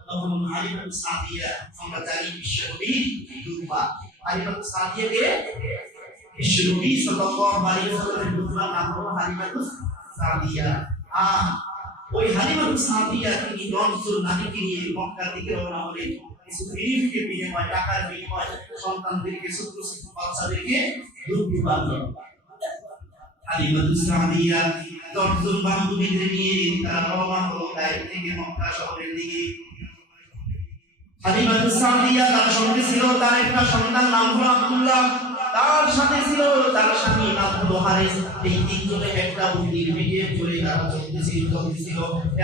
তখন হালিমাতুস সাদিয়া, আমরা জানি বিশ্বনবী দুর্বা, হালিমাতুস সাদিয়াকে বিশ্বনবী সাল্লাল্লাহু আলাইহি ওয়াসাল্লামের দুর্বা নাম হলো হালিমাতুস সাদিয়া। ওই হালিমাতুস সাদিয়া তিনি 10 জন নারীকে নিয়ে মক্কা থেকে রওনা হলেন। কিছু রিলিফকে বিনিময়ে, টাকার বিনিময়ে সন্তানদেরকে, ছোট ছোট বাচ্চাদেরকে দুধ দিলেন। হালিমাতুস সাদিয়া 10 জন বান্ধবীদের নিয়ে তারা রওনা হলো তায়েফ থেকে মক্কা শহরের দিকে। হালিমাতুস সাদিয়া তার সঙ্গে ছিল তার একটা সন্তান, নাম হলো আব্দুল্লাহ, তার সাথে ছিল তার স্বামী নাম হলো হারিস। এই তিনজনে একটা উটনির পিঠে চড়ে তারা চলতেছিল।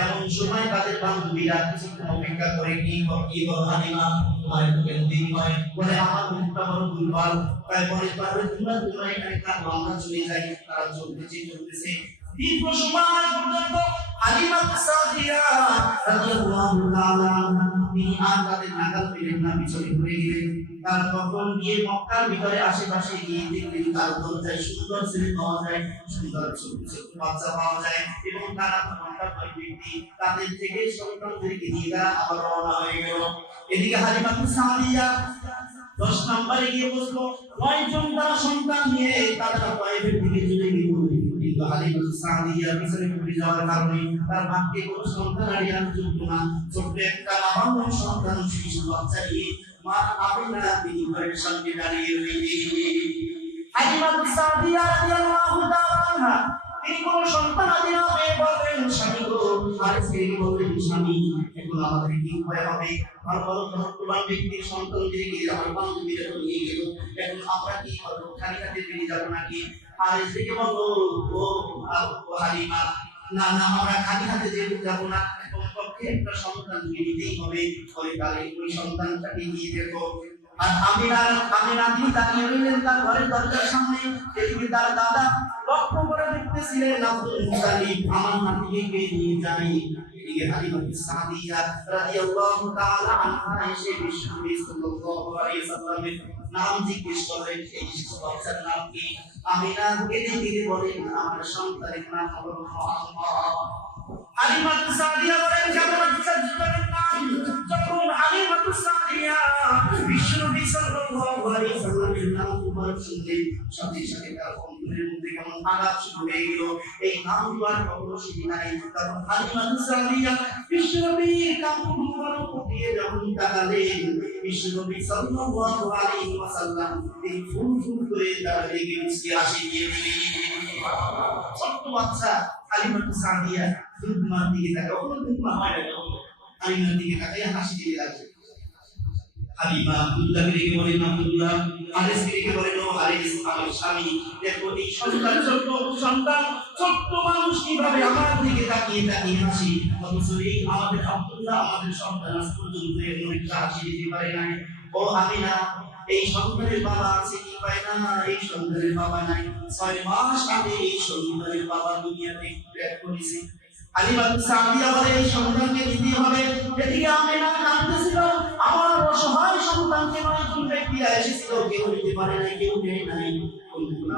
এমন সময় তাদের বান্ধবীরা কিছুক্ষণ অপেক্ষা করে, কি বলো হালিমা, তোমার একটু কেন দেরি হয়? বলে আমার মুখটা বড় দুর্বল, তাই বলে তোমরা এখানে থাকো, আমরা চলে যাই। তারা চলতেছে দীর্ঘ সময় পর্যন্ত। হালিমাতুস সাদিয়া রাদিয়াল্লাহু তাআলা তিনি আর তাদের নাগাল পেলেন না, পিছনে ঘুরে গেলেন। তারা তখন গিয়ে মক্কার ভিতরে আশেপাশে গিয়ে দেখলেন তার দরজায় সুন্দর ছেলে পাওয়া যায়, সুন্দর ছোট ছোট বাচ্চা পাওয়া যায়, এবং তারা মক্কার ব্যক্তি তাদের থেকে সন্তানদেরকে নিয়ে তারা আবার রওনা হয়ে গেল। এদিকে হালিমাতুস সাদিয়া 10 নম্বরে গিয়ে বসলো। 9 জন তারা সন্তান নিয়ে তারা তায়েফের দিকে চলে গেল। কিন্তু হালিমাতুস সাদিয়া পিছনে ঘুরে যাওয়ার কারণে তার ভাগ্যে কোনো সন্তান আর জুটল না। ছোট্ট একটা নাবালক সন্তান, শিশু বাচ্চা নিয়ে মা আমিনা তিনি ঘরের সামনে দাঁড়িয়ে রইলেন। হালিমাতুস সাদিয়া রাদিয়াল্লাহু তাআলা তিনি কোনো সন্তান আদি না পেয়ে বললেন, স্বামী গো, হারিসকে বললেন, স্বামী এখন আমাদের কি উপায় হবে? আর বড় ধর্মবান ব্যক্তির সন্তানদেরকে আমার বান্ধবীরা নিয়ে গেল, এখন আমরা কি করবো? খালি হাতে ফিরে যাবো নাকি? হারিস থেকে বললো, ও হালিমা, না না, আমরা খালি হাতে যাবো না, কমপক্ষে একটা সন্তানকে নিতেই হবে। তাহলে ওই সন্তানটাকে নিয়ে দেখো। আর আমিনা তিনি দাঁড়িয়ে রইলেন তার ঘরের দরজার সামনে। এদিকে তার দাদা লক্ষ্য করে দেখতেছিলেন আব্দুল মুতালিব আমার নাতিকে নিয়ে যায়। এদিকে হালিমাতুস সাদিয়া রাদিয়াল্লাহু তাআলা আনহা এসে বিশ্বনবী সাল্লাল্লাহু আলাইহি ওয়াসাল্লামের নাম জিজ্ঞেস করলেন, এই বাচ্চার নাম কি? আমিনা ধীরে বলেন, আমার সন্তানের নাম হলো মুহাম্মদ। হালিমাতুস সাদিয়া বলেন, কেমন আশ্চর্যজনক নাম! যখন হালিমাতুস সাদিয়া বিশ্বনবী সাল্লাল্লাহু আলাইহি ওয়াসাল্লামের নাম মুবারক শুনলেন, সাথে সাথে তার অন্তরের মধ্যে কেমন আঘাত শুরু হয়ে গেল। এই নাম দুয়ার কখনো শুনি নাই। তখন হালিমাতুস সাদিয়া বিশ্বনবীর কাপড় মুবারক দিয়ে যখন তাকালেন, বিশ্বনবী সাল্লাল্লাহু আলাইহি ওয়াসাল্লাম তিনি ফুল করে তার লেগে মুচকি হাসি দিয়ে দিলেন। ছোট্ট বাচ্চা হালিমাতুস সাদিয়া দুধমার দিকে তাকায়, ওখানে দুধমা হয় না, হালিমার দিকে তাকায় হাসি দিয়ে লাগছে। হালিমা আব্দুল্লাহকে রেখে বলেন, আব্দুল্লাহ, হারিসকে রেখে বলেন, ও হারিস, আমার স্বামী, দেখো এই সন্তান, ছোট্ট সন্তান, ছোট্ট মানুষ কিভাবে আমার দিকে তাকিয়ে হাসি, অথচ এই আমাদের আব্দুল্লাহ, আমাদের সন্তান আজ পর্যন্ত এমন একটা হাসি দিতে পারে নাই। ও আমিনা, এই সন্তানের বাবা আছে কি পায় না? এই সন্তানের বাবা নাই। 6 মাস আগে এই সন্তানের বাবা দুনিয়াতে ত্যাগ করেছে। হালিমাতুস সাদিয়া বলে, এই সন্তানকে দিতে হবে। এদিকে আমিনা কাঁদতেছিল, আমার অসহায় সন্তানকে 9 জন ব্যক্তিরা এসেছিল, কেউ নিতে পারে নাই, কেউ নেয় নাই।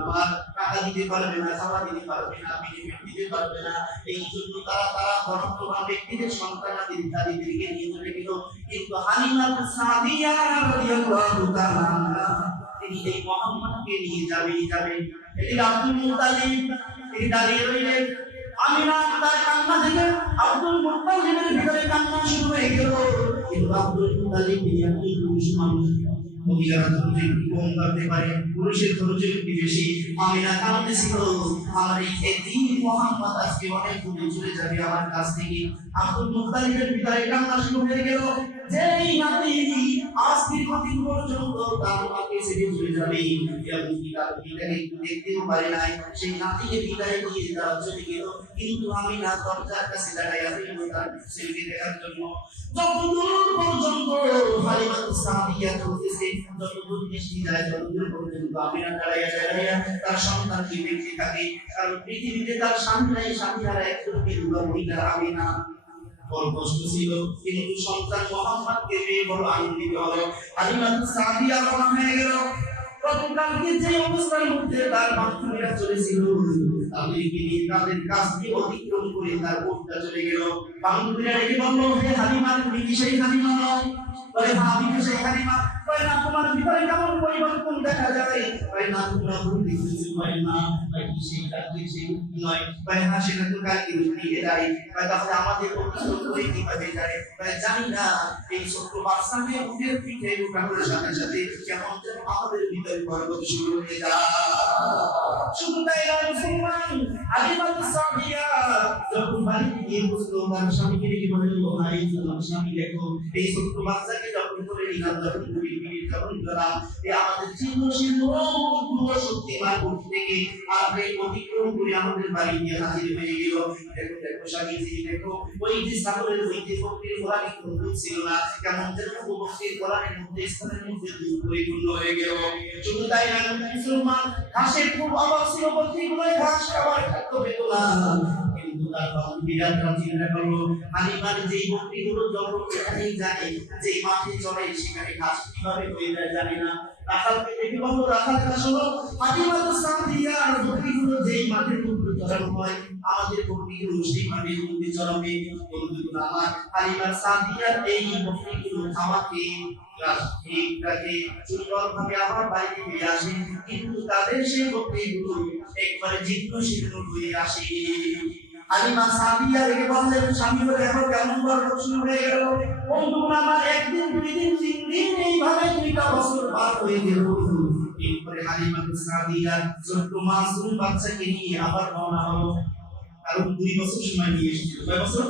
আমার টাকা দিতে পারবে না, খাওয়া দিতে পারবে না, বেনিফিট দিতে পারবে না, এই জন্য তারা ধনবান ব্যক্তিদের সন্তানাদের তাদেরকে নিয়ে চলে গেল। কিন্তু হালিমা সাদিয়া রাদিয়াল্লাহু তাআলা তিনি এই মুহাম্মদকে নিয়ে যাবেন। এদিকে আব্দুল মুত্তালিব তিনি দাঁড়িয়ে রইলেন। আমিনা তার কান্না দেখে আব্দুল মুত্তালিবের ভিতরে কান্না শুরু হয়ে গেল। কিন্তু আব্দুল মুত্তালিব তিনি একজন পুরুষ মানুষ, মহিলারা ধৈর্য কম করতে পারে, পুরুষের ধৈর্য একটু বেশি। আমিনা কাঁদতেছিল, আমার এই এতিম মুহাম্মদ আজকে অনেক দূরে চলে যাবে আমার কাছ থেকে। আব্দুল মুত্তালিবের ভিতরে কান্না শুরু হয়ে গেল, যে এই নাতি আজ দীর্ঘদিন পর্যন্ত তার মাকে ছেড়ে চলে যাবে, এমনকি তার পিতাকে একটু দেখতেও পারে নাই, সেই নাতিকে বিদায় দিয়ে তারা চলে গেল। কিন্তু আমিনা দরজার কাছে দাঁড়াইয়া রইল তার ছেলেকে দেখার জন্য। যতদূর পর্যন্ত হালিমা সাদিয়া চলতেছে, যতদূর দৃষ্টি যায় ততদূর পর্যন্ত আমিনা দাঁড়াইয়া তার সন্তানকে দেখতে থাকে। কারণ পৃথিবীতে তার স্বামী নাই, স্বামী আর একজন বিধবা মহিলা আমিনা। বড় কষ্ট ছিল, কিন্তু সন্তান মুহাম্মদকে পেয়ে বড় আনন্দিত হলো। হালিমা সাদিয়া রওনা হয়ে গেল। গতকালকে যে অবস্থার মধ্যে তার বান্ধবীরা চলেছিল, তাদেরকে নিয়ে তাদের কাছ দিয়ে অতিক্রম করে তার বোনটা চলে গেল। বান্ধবীরা ডেকে বলল, হে হালিমা, তুমি কি সেই হালিমা নও? বলে, হ্যাঁ আমি তো সেই হালিমা। বলে, না তোমার ভিতরে কেমন পরিবর্তন দেখা যায়? বলে, না তোমরা ভুল দেখতেছো। বলে, না কি সেই কালকে সেই নয়? বলে, হ্যাঁ সেটা তো কালকে দিয়ে যায়। বলে, তাহলে আমাদের অতিক্রম করে কিভাবে যায়? বলে, জানি না, এই ছোট্ট বাচ্চাকে উঠে পিঠে উঠানোর সাথে সাথে কেমন যেন আমাদের ভিতরে বরকত শুরু হয়ে যায়। শুধু তাই না, মুসলমান হালিমা সাদিয়া যখন বাড়িতে গিয়ে বসলো, তার স্বামীকে ডেকে বলল, ভাই তোমার স্বামী দেখো, এই ছোট্ট বাচ্চাকে যখন করে নিলাম, যখন করে যখন গেলাম, আমাদের চিহ্নশীল শক্তিমান উঠ থেকে আপনি অতিক্রম করে আমাদের বাড়ি গিয়ে হাজির হয়ে গেল। দেখো দেখো স্বামীজি, দেখো ওই যে সাগরের ওই যে বক্তির গোলা কিন্তু ছিল না, কেমন যেন বক্তির গোলার মধ্যে স্থানের মধ্যে দুধ পরিপূর্ণ হয়ে গেল। শুধু তাই না, মুসলমান ঘাসের খুব অভাব ছিল, বক্তিগুলোয় ঘাস খাবার খাদ্য পেত না। কিন্তু তার বান্ধবীরা চিন্তা করলো, হালিমার যেই বক্তিগুলো যখন সেখানেই যায়, যেই মাঠে চলে সেখানে ঘাস কিভাবে হয়ে যায় জানি না। রাখালকে দেখে বলল, রাখাল ঘাস হলো হালিমা সাদিয়ার বক্তিগুলো যেই মাঠের মধ্যে চড়ানো হয়, আমাদের বক্তিগুলো সেই মাঠের মধ্যে চড়াবে। বন্ধুগুলো আমার, হালিমা সাদিয়ার এই বক্তিগুলো খাওয়াকে সুন্দরভাবে আমার বাড়িতে ফিরে আসে, কিন্তু তাদের সেই বক্তিগুলো একবারে জীর্ণ শীর্ণ হয়ে আসে। হালিমা সাদিয়া রেগে বললেন, স্বামী বলে এখন কেমন বরকত শুরু হয়ে গেল? বন্ধুগুলো আমার, একদিন দুই দিন তিন দিন এইভাবে 2টা বছর পার হয়ে গেল। এরপরে হালিমা সাদিয়া ছোট্ট মাসুম বাচ্চাকে নিয়ে আবার রওনা হলো। কারণ 2 বছর সময় নিয়ে এসেছিল। কয় বছর?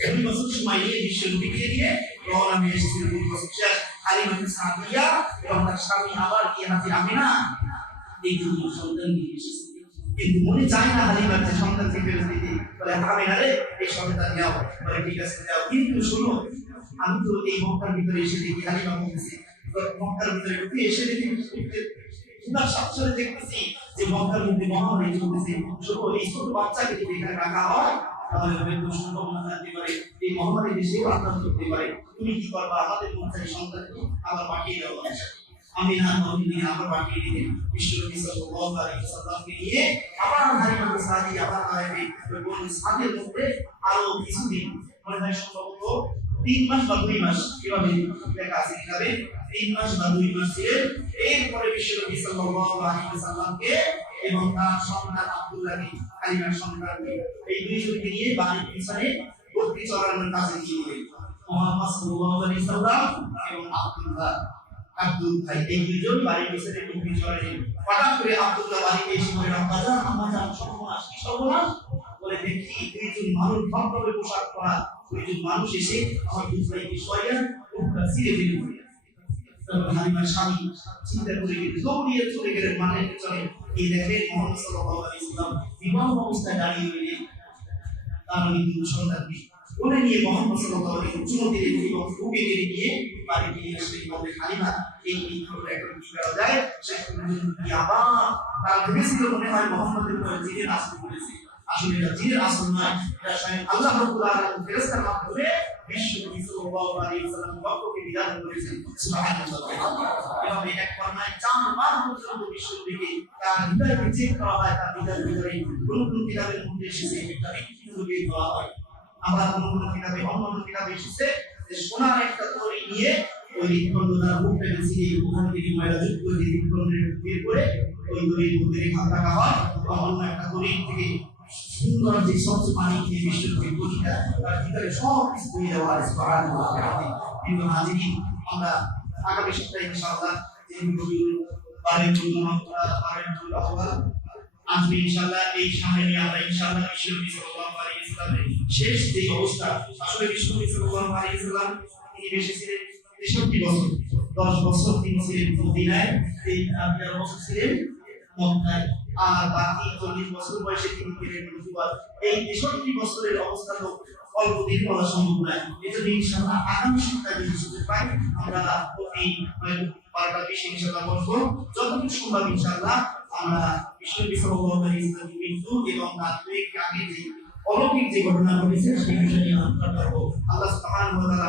2 বছর সময় নিয়ে বিশ্ব নবীকে নিয়ে রওনা হয়ে এসেছিল। 2 বছর শেষ হালিমা সাদিয়া এবং তার স্বামী আবার গিয়ে হাজির আমিনা এই দুটো সন্তান নিয়ে এসেছে। কিন্তু মনে চায় না হালিমার যে সন্তানকে ফেরত দিতে। বলে, আমিনা রে, এই সন্তান দাও। বলে, ঠিক আছে দাও, কিন্তু শোনো, আমি তো এই মক্কার ভিতরে এসে দেখি হালিমা বলতেছি, মক্কার ভিতরে ঢুকে এসে দেখি সাথে দেখতেছি যে মক্কার মধ্যে মহামারী চলতেছে। শোনো, এই ছোট বাচ্চাকে যদি এখানে রাখা হয় তাহলে হয়তো সম্ভাবনা থাকতে পারে এই মহামারী দেশেও আক্রান্ত হতে পারে। তুমি কি করবা? আমাদের মধ্যে সন্তানকে আবার পাঠিয়ে দাও। আমিনা নবী আবার পাঠিয়ে দিলেন বিশ্বনবী সাল্লাল্লাহু আলাইহি ওয়াসাল্লামকে নিয়ে। আবার হালিমা সাদিয়া আবার আসবে। কোন সাদের মধ্যে আরো কিছুদিন, মনে হয় সম্ভবত 3 মাস বা 2 মাস, কিভাবে লেখা আছে কিতাবে, 3 মাস বা 2 মাস ছিলেন। এরপরে বিশ্বনবী সাল্লাল্লাহু আলাইহি ওয়াসাল্লামকে এবং তার সন্তান আব্দুল্লাহকে, হালিমার সন্তানকে, এই দুইজনকে নিয়ে বাড়ির পিছনে বকরি চড়ানোর কাজে গিয়ে দিলেন। মুহাম্মদ সাল্লাল্লাহু আলাইহি ওয়াসাল্লাম এবং আব্দুল ভাই, এই দুইজন বাড়ির পিছনে বকরি চড়ালেন। হঠাৎ করে আব্দুল্লাহ বাড়িতে এসে বলে, আম্মাজান সর্বনাশ, কি সর্বনাশ? বলে, দেখি 2জন মানুষ ভদ্রভাবে পোশাক পরা 2জন মানুষ এসে আমার দুই ভাইকে সরিয়ে উঠটা ছিঁড়ে ফেলে। তখন হালিমার স্বামী চিন্তা করে দৌড়িয়ে চলে গেলেন মাঠের পেছনে। এই দেখেন মুহাম্মদ সাল্লাল্লাহু আলাইহি ওয়াসাল্লাম বিবাহ অবস্থায় দাঁড়িয়ে রইলেন। তার মৃত্যু সন্তানকে কোলে নিয়ে মুহাম্মদ সাল্লাল্লাহু আলাইহি ওয়াসাল্লাম চুমুকে এবং বুকে টেনে নিয়ে বাড়িতে নিয়ে আসলেন। বলে, হালিমা, এই খবর এখন কি করা যায়? সে কি আবার তার ভেবেছিল মনে হয় মুহাম্মদের উপর জিনের আসর করেছে। আসলে এটা জিনের আসর নয়, এটা স্বয়ং আল্লাহ রাব্বুল আলামিন ফেরেশতার মাধ্যমে বিশ্ব নবী সাল্লাল্লাহু আলাইহি ওয়াসাল্লাম বক্তব্যে বিধান করেছেন। সুবহানাল্লাহ। এভাবে একবার নয় 4 বার পর্যন্ত বিশ্বনবীকে তার হৃদয়কে চেক করা হয়, তার হৃদয়ের ভিতরে কোন কোন কিতাবের মধ্যে এসেছে এটা বিশ্বনবীকে দেওয়া হয়। আবার কোন কোন কিতাবে অন্যান্য কিতাবে এসেছে যে সোনার একটা তরী নিয়ে ওই হৃদপিণ্ড দ্বারা মুখ পেতেছি, ওখান থেকে ময়লা যুক্ত করে হৃদপিণ্ডের বের করে ওই তরীর মধ্যে রেখে রাখা হয়। বা অন্য একটা তরীর থেকে সুন্দর যে স্বচ্ছ পানি দিয়ে বিশ্বনবীর তরীটা তার ভিতরে সব কিছু দিয়ে দেওয়া হয়। সুবহানাল্লাহ। কিন্তু হাজিরিন, আমরা আগামী সপ্তাহে ইনশাআল্লাহ যে রবিউল বারেকুল আউয়াল আসবে ইনশাআল্লাহ, এই সামনে নিয়ে আমরা ইনশাআল্লাহ বিশ্বনবী সাল্লাল্লাহু আলাইহি ওয়াসাল্লামের শেষ যে অবস্থা, আসলে বিশ্বনবী সাল্লাল্লাহু আলাইহি ওয়াসাল্লাম তিনি বেঁচে ছিলেন 63 বছর। 10 বছর তিনি ছিলেন মদিনায়, 11 বছর ছিলেন মক্কায়, আর বাকি 40 বছর বয়সে তিনি গেলেন নবুয়ত। এই 63 বছরের অবস্থা তো অল্প দিন বলা সম্ভব নয়। এজন্য ইনশাআল্লাহ আগামী সপ্তাহে যদি সুযোগ পাই আমরা প্রতি 12টা 20 ইনশাআল্লাহ বসবো, যতটুকু সম্ভব ইনশাআল্লাহ আমরা বিশ্বনবী সাল্লাল্লাহু আলাইহি ওয়াসাল্লামের মৃত্যু এবং তার আগে যে অলৌকিক যে ঘটনা ঘটেছে সেই বিষয় নিয়ে আলোচনা করব। আল্লাহ সুবহানাহু ওয়া তাআলা